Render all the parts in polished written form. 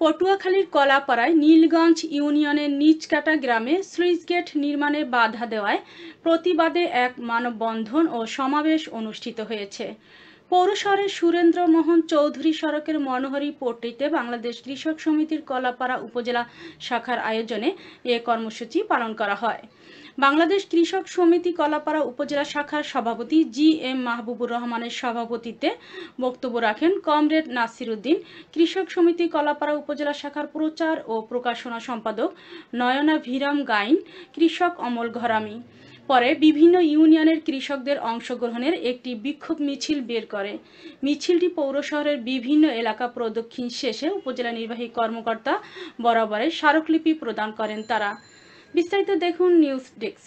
পটুয়াখালীর কলাপাড়ায় নীলগঞ্জ ইউনিয়নের নিচকাটা গ্রামে স্লুইস গেট নির্মাণে বাধা দেওয়ায় প্রতিবাদে এক মানববন্ধন ও সমাবেশ অনুষ্ঠিত হয়েছে। পৌর শহরের সুরেন্দ্র মোহন চৌধুরী সড়কের মনোহরী পট্টিতে বাংলাদেশ কৃষক সমিতির কলাপাড়া উপজেলা শাখার আয়োজনে এ কর্মসূচি পালন করা হয়। বাংলাদেশ কৃষক সমিতি কলাপাড়া উপজেলা শাখার সভাপতি জি.এম. মাহবুবুর রহমানের সভাপতিত্বে বক্তব্য রাখেন কমরেড নাসির উদ্দিন, কৃষক সমিতি কলাপাড়া উপজেলা শাখার প্রচার ও প্রকাশনা সম্পাদক নয়না ভিরাম গাইন, কৃষক অমল ঘরামি। পরে বিভিন্ন ইউনিয়নের কৃষকদের অংশগ্রহণের একটি বিক্ষোভ মিছিল বের করে। মিছিলটি পৌর শহরের বিভিন্ন এলাকা প্রদক্ষিণ শেষে উপজেলা নির্বাহী কর্মকর্তা বরাবরে স্মারকলিপি প্রদান করেন তারা। বিস্তারিত দেখুন নিউজ ডেস্ক।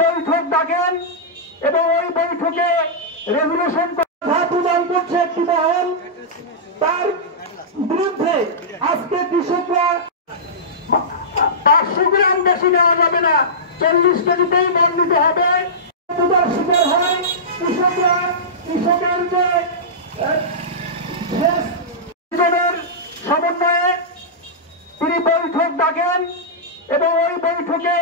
বৈঠক ডাকেন এবং ওই বৈঠকে রেগুলেশন প্রদান করছে একটি মহল, তার বিরুদ্ধে আজকে কৃষকরা 500 গ্রাম বেশি দেওয়া যাবে না, 40 কেজিতেই বর্ণিত হবে। শিকার হয় কৃষকরা, কৃষকের যে সমন্বয়ে তিনি বৈঠক ডাকেন এবং ওই বৈঠকে